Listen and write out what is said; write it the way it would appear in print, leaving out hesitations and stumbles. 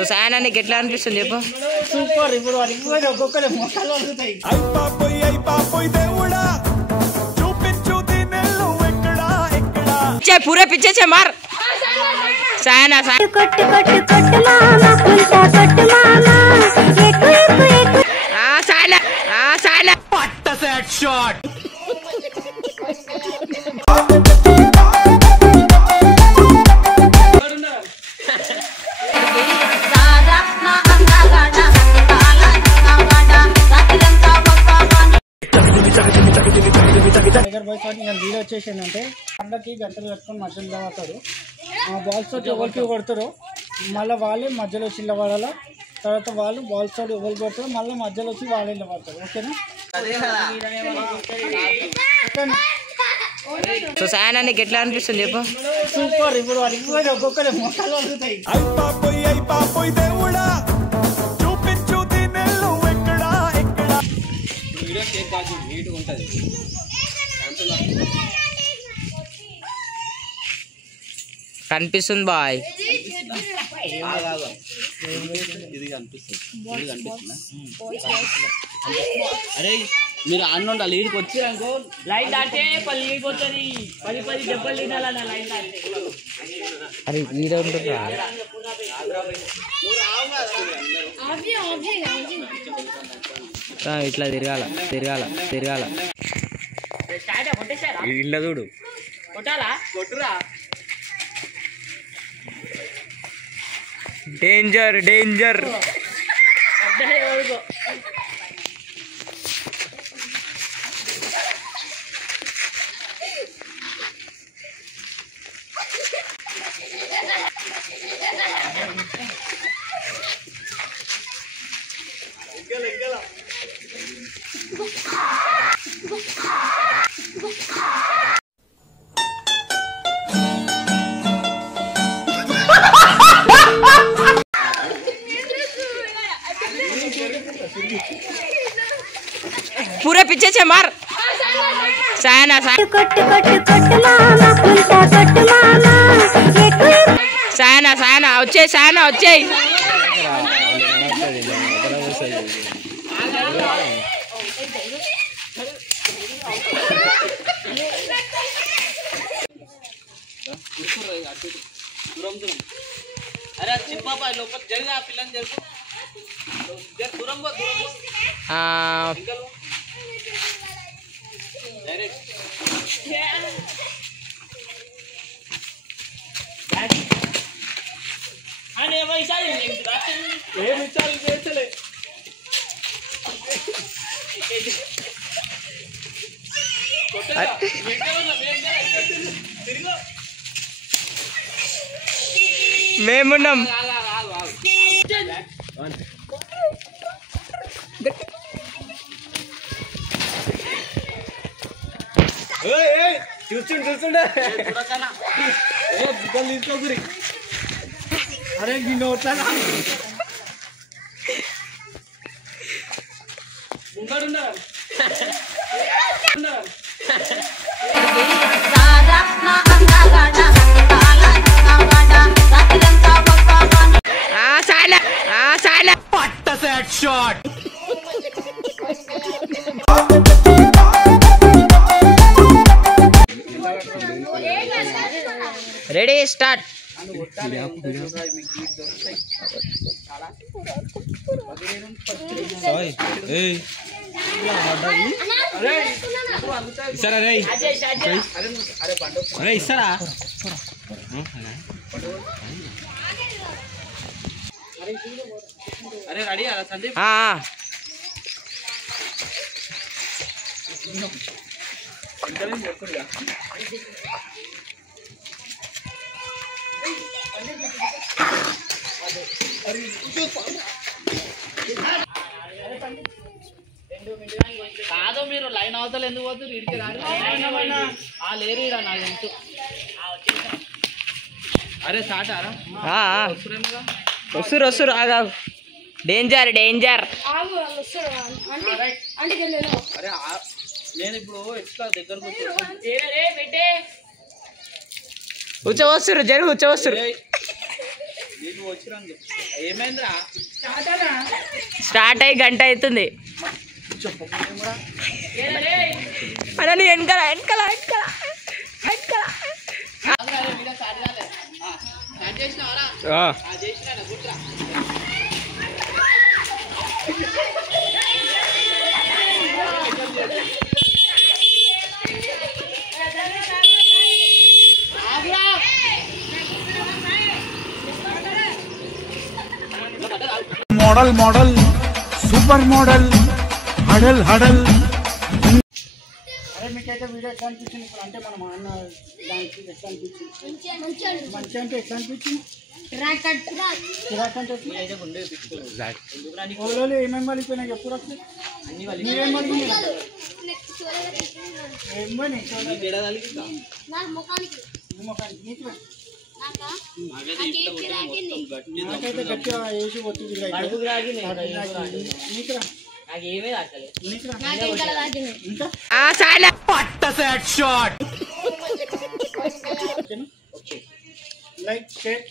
So సాయన నీకు ఎట్లా అనిపిస్తుంది చెప్పు. సూపర్. ఇప్పుడు ఒక్కొక్కరు మొక్కలు వదులుతాయి. पूरे पीछे से मार सायना కొట్టు కొట్టు కొట్టు మామా పుల్టా కొట్టు మామా ఎక్కు ఎక్కు ఎక్కు सायना పట్ట సెట్ షాట్. టైగర్ బాయ్స్ వాటి నేను వీడియో వచ్చేసిందంటే పండకి గంటలు కట్టుకొని మధ్యలో నిలబడతారు. ఆ బాల్స్ తోటి ఎవరికి కొడతారు మళ్ళీ వాళ్ళే మధ్యలో వచ్చి నిలబడాలా. తర్వాత వాళ్ళు బాల్స్ తోటి ఎవరికి కొడతారు మళ్ళీ మధ్యలో వచ్చి వాళ్ళే నిలబడతారు. ఓకేనా? సో సాయన నీకు ఎట్లా అనిపిస్తుంది చెప్పు. సూపర్. ఇప్పుడు ఒక్కొక్కరు మొక్కలు వదులుతాయి. కనిపిస్తుంది బాయ్. అరే మీరు అన్న లీడ్కి వచ్చి అనుకో లైన్ దాటే 10 లీడ్ పోతుంది. 10 దెబ్బలు తినాలన్న లైన్ దాటే. అరే వీడియో ఉంటుంది ఇట్లా తిరగాల ఇట్లా చూడు. కొట్టురా డేంజర్ पूरे पीछे से मार सायना కొట్టు కొట్టు కొట్టు మామా పుల్టా కొట్టు మామా ఎక్కు సాయన వచ్చేయి అరే చిన్నపాప లోపల జరిగా పిల్లని జరుగు దూరం మేమున్నాం. చూస్తుండే తీసుకోగురి. అరే నిన్ను వట్లా పట్ట సెట్ షాట్. Ready start. ఇస్తారా అరే రెడీ అలా సందీప్. కాదు మీరు లైన్ అవతల ఎందుకు పోతుంది ఇడికి లేరు ఇరా నాకు తెలుసు. అరే సాటారా వస్తురు ఆగా. డేంజర్ అరే నేను ఇప్పుడు ఎట్లా దగ్గరకు వస్తురు జరుగు నేను వచ్చిరా ఏమైందిరా స్టార్ట్ అయ్యి గంట అవుతుంది అన్న నీ వెనకాల వెనకాల వెనకాల వెనకాల మోడల్ మోడల్ సూపర్ మోడల్ హడల్ హడల్. అరే మీకైతే వీడియో ఎట్లా అనిపించింది ఇప్పుడు అంటే మనం అన్న దానికి ఎట్లా అనిపించింది మంచి అంటే ఎట్లా అనిపించింది కిరాక్ అంటే ఓలో ఏమేమి పలిపోయినాయి ఎప్పుడు వస్తుంది మీరేం పలిపోయినా ఏమని నాకైతే గట్టిగా వేసి వచ్చింది లైక్ షేర్